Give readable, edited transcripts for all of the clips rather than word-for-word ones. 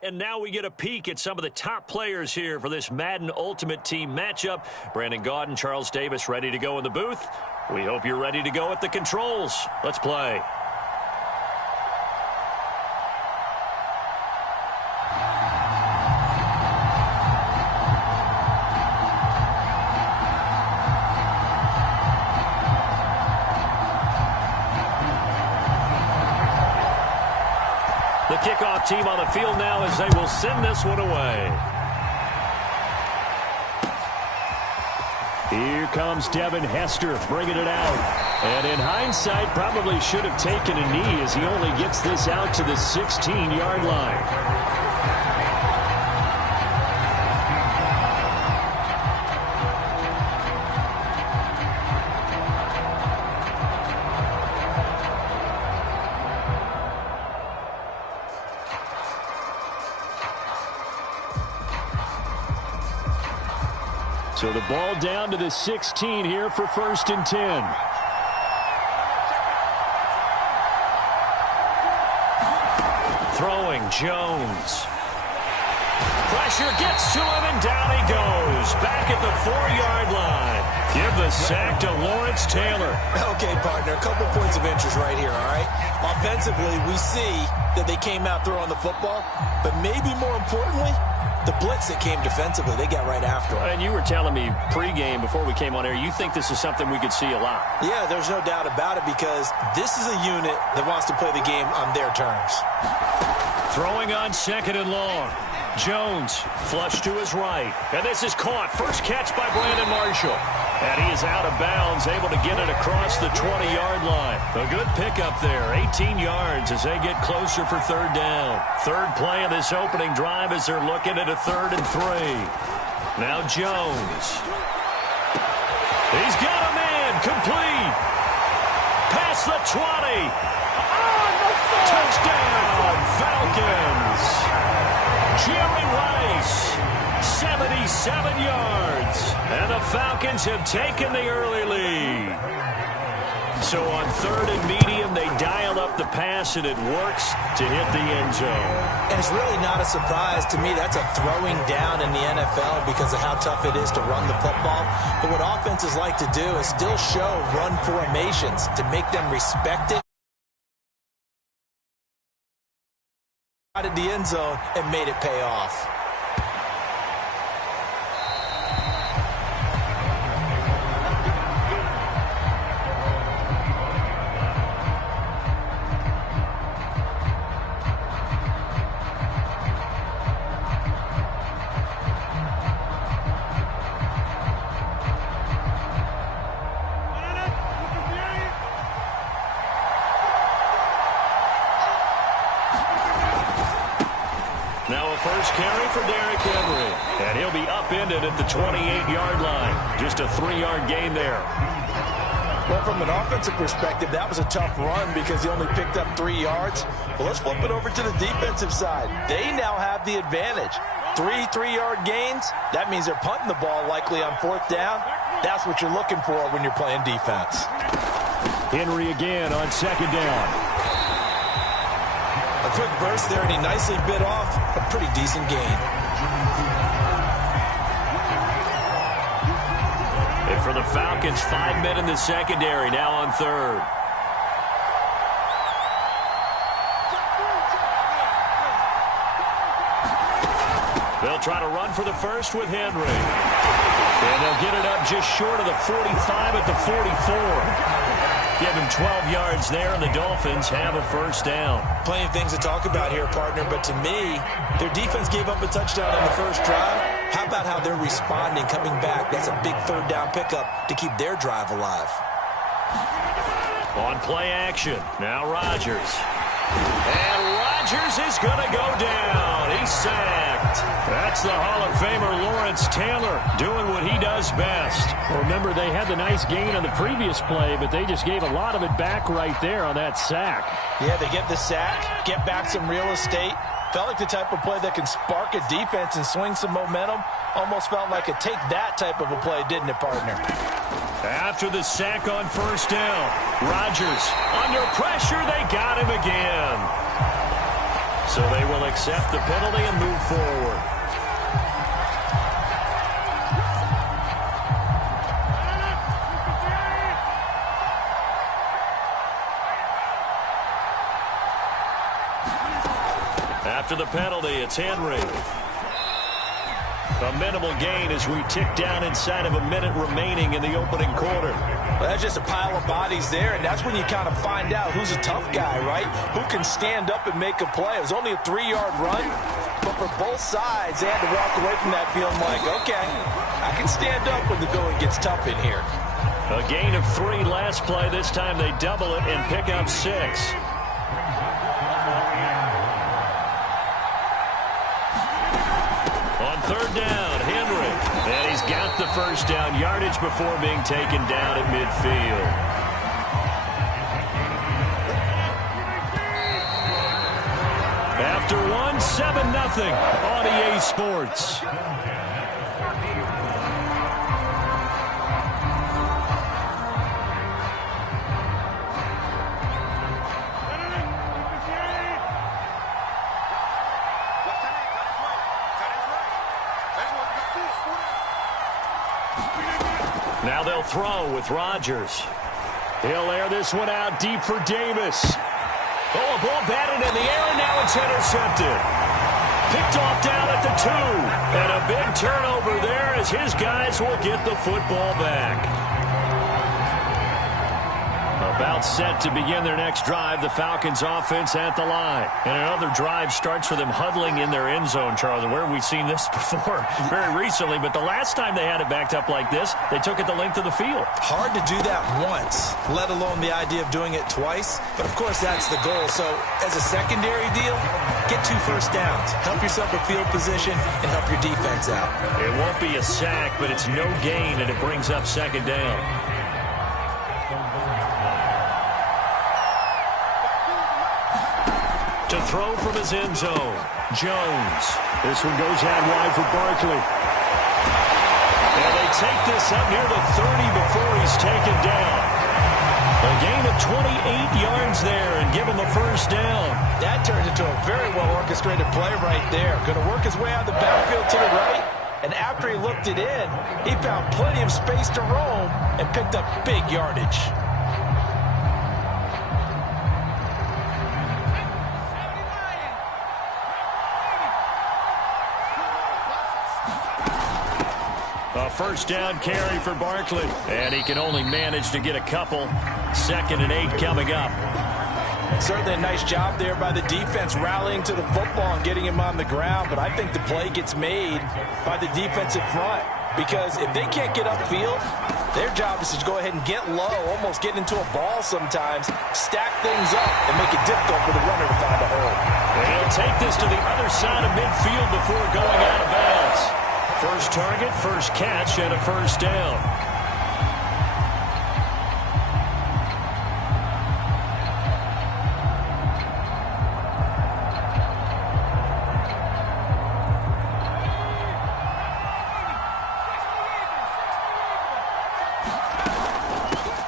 And now we get a peek at some of the top players here for this Madden Ultimate Team matchup. Brandon Gaudin, Charles Davis ready to go in the booth. We hope you're ready to go at the controls. Let's play. The kickoff team on the field now as they will send this one away. Here comes Devin Hester bringing it out. And in hindsight, probably should have taken a knee as he only gets this out to the 16-yard line. So the ball down to the 16 here for 1st and 10. Throwing Jones. Pressure gets to him and down he goes. Back at the 4-yard line. Give the sack to Lawrence Taylor. Okay, partner, a couple points of interest right here, all right? Offensively, we see that they came out throwing the football, but maybe more importantly, the blitz that came defensively, they got right after him. And you were telling me pregame before we came on air, you think this is something we could see a lot. Yeah, there's no doubt about it because this is a unit that wants to play the game on their terms. Throwing on 2nd and long. Jones flush to his right. And this is caught. First catch by Brandon Marshall. And he is out of bounds, able to get it across the 20-yard line. A good pickup there. 18 yards as they get closer for 3rd down. Third play of this opening drive as they're looking at a 3rd and 3. Now Jones. He's got a man. Complete. Past the 20. Touchdown, Falcons. Jerry Rice, 77 yards. And the Falcons have taken the early lead. So on 3rd and medium, they dial up the pass, and it works to hit the end zone. And it's really not a surprise to me. That's a throwing down in the NFL because of how tough it is to run the football. But what offenses like to do is still show run formations to make them respect it. At the end zone and made it pay off. First carry for Derrick Henry. And he'll be upended at the 28-yard line. Just a 3-yard gain there. Well, from an offensive perspective, that was a tough run because he only picked up 3 yards. Well, let's flip it over to the defensive side. They now have the advantage. 3-3-yard gains, that means they're punting the ball likely on 4th down. That's what you're looking for when you're playing defense. Henry again on 2nd down. A quick burst there, and he nicely bit off a pretty decent gain. And for the Falcons, 5 men in the secondary, now on 3rd. They'll try to run for the first with Henry. And they'll get it up just short of the 45 at the 44. Give him 12 yards there, and the Dolphins have a 1st down. Plenty of things to talk about here, partner, but to me, their defense gave up a touchdown on the first drive. How about how they're responding, coming back? That's a big 3rd down pickup to keep their drive alive. On play action, now Rodgers. And Rodgers is going to go down. He's sacked. That's the Hall of Famer Lawrence Taylor doing what he does best. Well, remember, they had the nice gain on the previous play, but they just gave a lot of it back right there on that sack. Yeah, they get the sack, get back some real estate. Felt like the type of play that can spark a defense and swing some momentum. Almost felt like a take-that type of a play, didn't it, partner? After the sack on 1st down, Rodgers under pressure. They got him again. So they will accept the penalty and move forward. After the penalty, it's Henry. A minimal gain as we tick down inside of a minute remaining in the opening quarter. Well, that's just a pile of bodies there, and that's when you kind of find out who's a tough guy, right? Who can stand up and make a play. It was only a 3-yard run, but for both sides, they had to walk away from that feeling like, okay, I can stand up when the going gets tough in here. A gain of 3 last play. This time they double it and pick up 6. Third down, Henry. And he's got the first down yardage before being taken down at midfield. After 7-0 on EA Sports. Now they'll throw with Rodgers. He'll air this one out deep for Davis. Oh, a ball batted in the air, and now it's intercepted. Picked off down at the 2. And a big turnover there as his guys will get the football back. About set to begin their next drive, the Falcons offense at the line. And another drive starts with them huddling in their end zone, Charles. And where have we seen this before? Very recently, but the last time they had it backed up like this, they took it the length of the field. Hard to do that once, let alone the idea of doing it twice. But, of course, that's the goal. So, as a secondary deal, get 2 first downs. Help yourself with field position and help your defense out. It won't be a sack, but it's no gain, and it brings up second down. To throw from his end zone, Jones. This one goes out wide for Barkley. And they take this up near the 30 before he's taken down. A gain of 28 yards there and give him a first down. That turned into a very well-orchestrated play right there. Going to work his way out the backfield to the right. And after he looked it in, he found plenty of space to roam and picked up big yardage. A first down carry for Barkley. And he can only manage to get a couple. 2nd and 8 coming up. Certainly a nice job there by the defense rallying to the football and getting him on the ground. But I think the play gets made by the defensive front. Because if they can't get upfield, their job is to go ahead and get low, almost get into a ball sometimes, stack things up, and make it difficult for the runner to find a hole. And he'll take this to the other side of midfield before going out of bounds. First target, first catch, and a first down.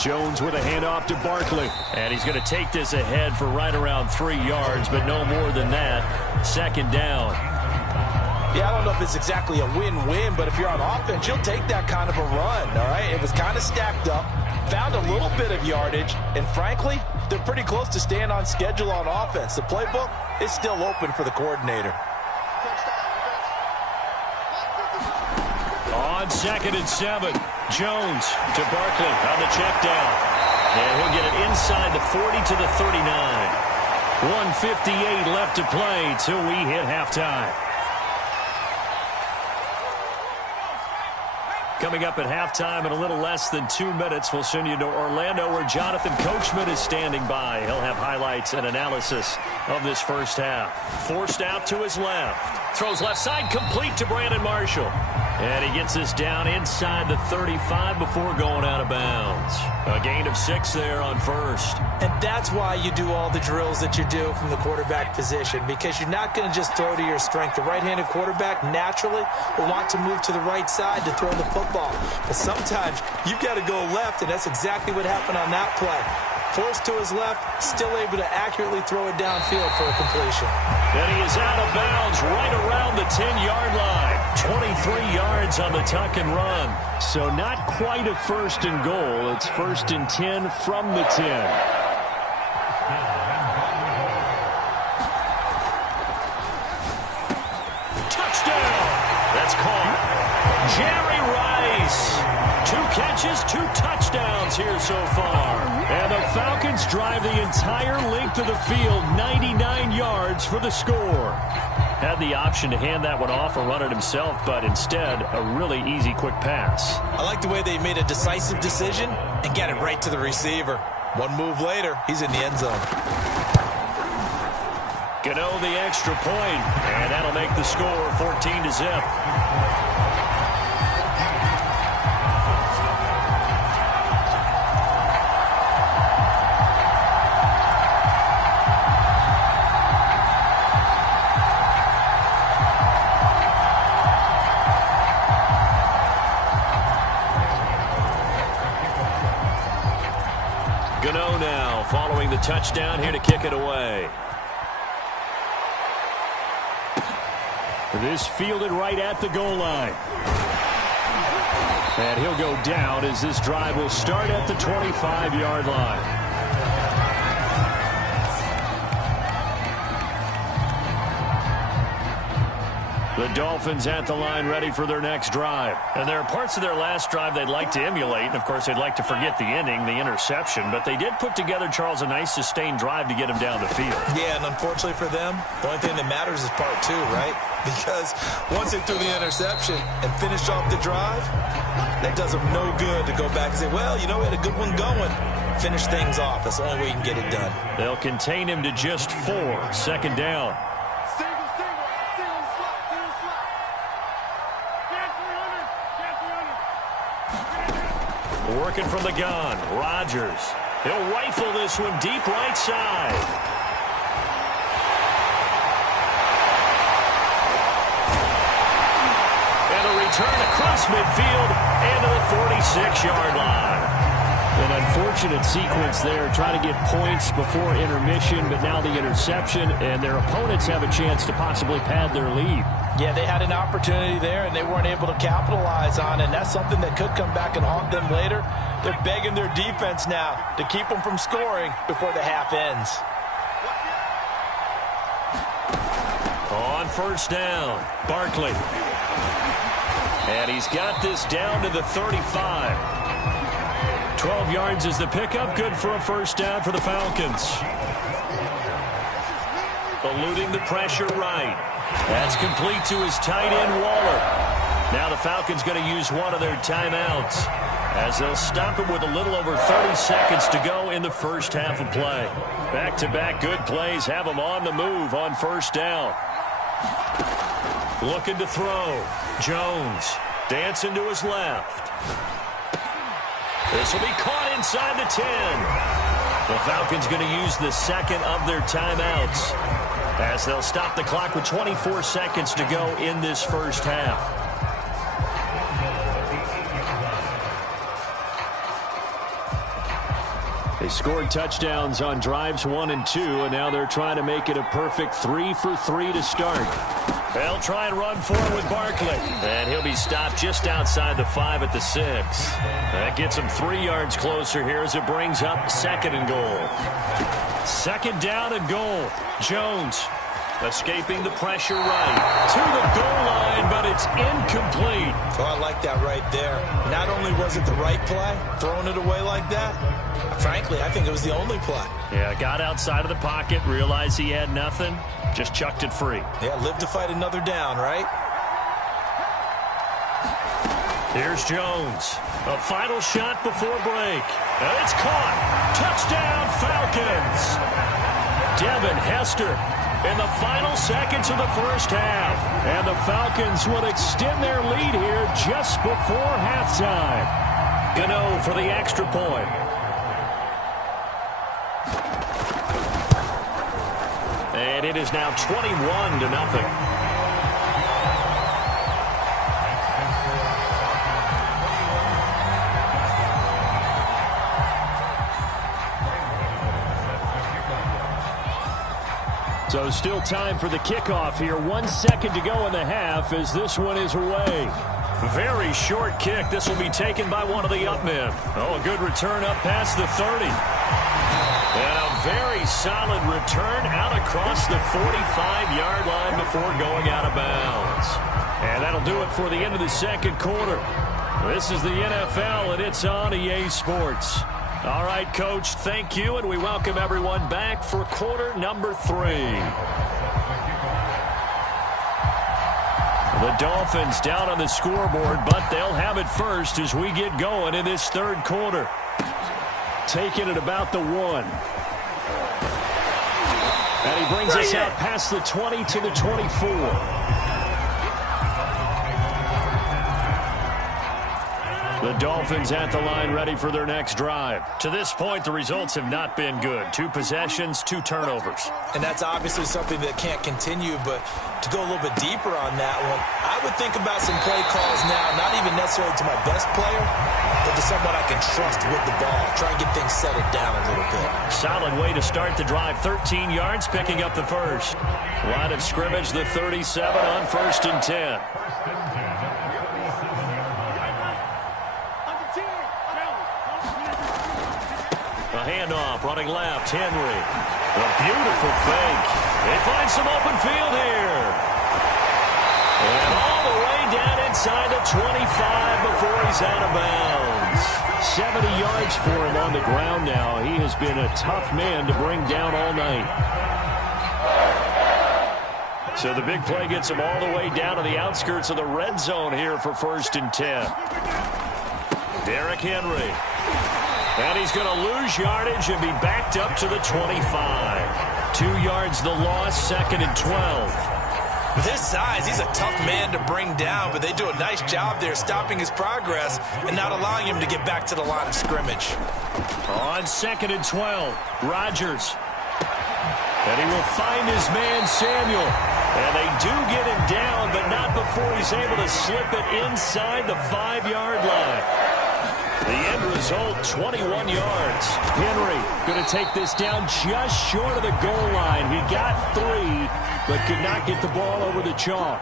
Jones with a handoff to Barkley. And he's going to take this ahead for right around 3 yards, but no more than that. 2nd down. Yeah, I don't know if it's exactly a win-win, but if you're on offense, you'll take that kind of a run, all right? It was kind of stacked up, found a little bit of yardage, and frankly, they're pretty close to staying on schedule on offense. The playbook is still open for the coordinator. On 2nd and 7, Jones to Barkley on the check down. And he'll get it inside the 40 to the 39. 1:58 left to play till we hit halftime. Coming up at halftime in a little less than 2 minutes, we'll send you to Orlando where Jonathan Coachman is standing by. He'll have highlights and analysis of this first half. Forced out to his left. Throws left side complete to Brandon Marshall. And he gets this down inside the 35 before going out of bounds. A gain of 6 there on first. And that's why you do all the drills that you do from the quarterback position, because you're not going to just throw to your strength. The right-handed quarterback naturally will want to move to the right side to throw the football. But sometimes you've got to go left, and that's exactly what happened on that play. Forced to his left, still able to accurately throw it downfield for a completion. And he is out of bounds right around the 10-yard line. 23 yards on the tuck and run. So not quite a first and goal. It's first and 10 from the 10. That's caught. Jerry Rice. 2 catches, 2 touchdowns here so far. And the Falcons drive the entire length of the field, 99 yards for the score. Had the option to hand that one off or run it himself, but instead, a really easy, quick pass. I like the way they made a decisive decision and get it right to the receiver. One move later, he's in the end zone. Gano the extra point, and that'll make the score 14-0. Gano now following the touchdown here to kick it away. This fielded right at the goal line. And he'll go down as this drive will start at the 25-yard line. The Dolphins at the line ready for their next drive. And there are parts of their last drive they'd like to emulate. And, of course, they'd like to forget the ending, the interception. But they did put together, Charles, a nice sustained drive to get him down the field. Yeah, and unfortunately for them, the only thing that matters is part 2, right? Because once they threw the interception and finished off the drive, that does them no good to go back and say, well, you know, we had a good one going. Finish things off. That's the only way you can get it done. They'll contain him to just 4. Second down. Working from the gun, Rodgers. He'll rifle this one deep right side. And a return across midfield and to the 46-yard line. An unfortunate sequence there, trying to get points before intermission, but now the interception, and their opponents have a chance to possibly pad their lead. Yeah, they had an opportunity there, and they weren't able to capitalize on it, and that's something that could come back and haunt them later. They're begging their defense now to keep them from scoring before the half ends. On first down, Barkley. And he's got this down to the 35. 12 yards is the pickup, good for a first down for the Falcons. Eluding the pressure right. That's complete to his tight end, Waller. Now the Falcons going to use one of their timeouts as they'll stop it with a little over 30 seconds to go in the first half of play. Back-to-back good plays have them on the move on first down. Looking to throw. Jones dancing to his left. This will be caught inside the 10. The Falcons going to use the second of their timeouts as they'll stop the clock with 24 seconds to go in this first half. They scored touchdowns on drives 1 and 2, and now they're trying to make it a perfect 3 for 3 to start. They'll try and run forward with Barkley. And he'll be stopped just outside the 5 at the 6. That gets him 3 yards closer here as it brings up second and goal. Second down and goal. Jones escaping the pressure right to the goal line, but it's incomplete. Oh, I like that right there. Not only was it the right play, throwing it away like that, frankly, I think it was the only play. Yeah, got outside of the pocket, realized he had nothing, just chucked it free. Yeah, live to fight another down, right? Here's Jones. A final shot before break. And it's caught. Touchdown, Falcons. Devin Hester in the final seconds of the first half. And the Falcons will extend their lead here just before halftime. Gano for the extra point. And it is now 21-0. So still time for the kickoff here. 1 second to go in the half as this one is away. Very short kick. This will be taken by one of the up men. Oh, a good return up past the 30. And a very solid return out across the 45-yard line before going out of bounds. And that'll do it for the end of the second quarter. This is the NFL, and it's on EA Sports. All right, Coach, thank you, and we welcome everyone back for quarter number 3. The Dolphins down on the scoreboard, but they'll have it first as we get going in this third quarter. Taking it about the 1. And he brings us out past the 20 to the 24. The Dolphins at the line ready for their next drive. To this point, the results have not been good. 2 possessions, 2 turnovers. And that's obviously something that can't continue, but to go a little bit deeper on that one, I would think about some play calls now, not even necessarily to my best player, but to someone I can trust with the ball. Try and get things settled down a little bit. Solid way to start the drive. 13 yards, picking up the first. Line of scrimmage, the 37 on 1st and 10. A handoff, running left, Henry. A beautiful fake. They find some open field here. And all the way down inside the 25 before he's out of bounds. 70 yards for him on the ground now. He has been a tough man to bring down all night. So the big play gets him all the way down to the outskirts of the red zone here for 1st and 10. Derrick Henry. And he's going to lose yardage and be backed up to the 25. 2 yards the loss, 2nd and 12. With his size, he's a tough man to bring down, but they do a nice job there stopping his progress and not allowing him to get back to the line of scrimmage. On 2nd and 12, Rodgers. And he will find his man, Samuel. And they do get him down, but not before he's able to slip it inside the 5-yard line. The end result, 21 yards. Henry going to take this down just short of the goal line. He got 3, but could not get the ball over the chalk.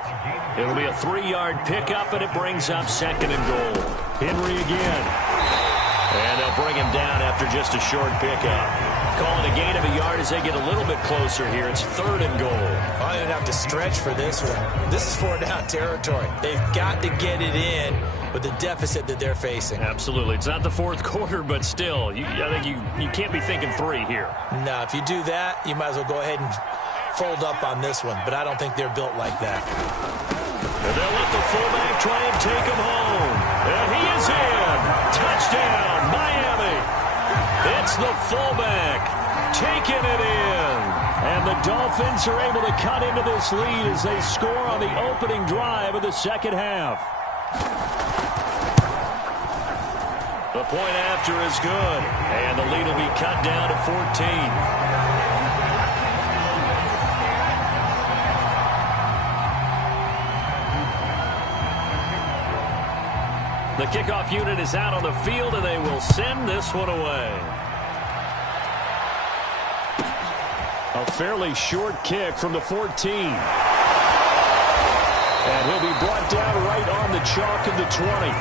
It'll be a 3-yard pickup, and it brings up 2nd and goal. Henry again. And they'll bring him down after just a short pickup. Calling a gain of a yard as they get a little bit closer here. It's 3rd and goal. Well, they don't have to stretch for this one. This is 4-down territory. They've got to get it in with the deficit that they're facing. Absolutely. It's not the 4th quarter, but still, I think you can't be thinking 3 here. No, if you do that, you might as well go ahead and fold up on this one, but I don't think they're built like that. And they'll let the fullback try and take him home. And he is in. Touchdown, Miami. It's the fullback taking it in. And the Dolphins are able to cut into this lead as they score on the opening drive of the second half. The point after is good. And the lead will be cut down to 14. The kickoff unit is out on the field, and they will send this one away. A fairly short kick from the 14. And he'll be brought down right on the chalk of the 20.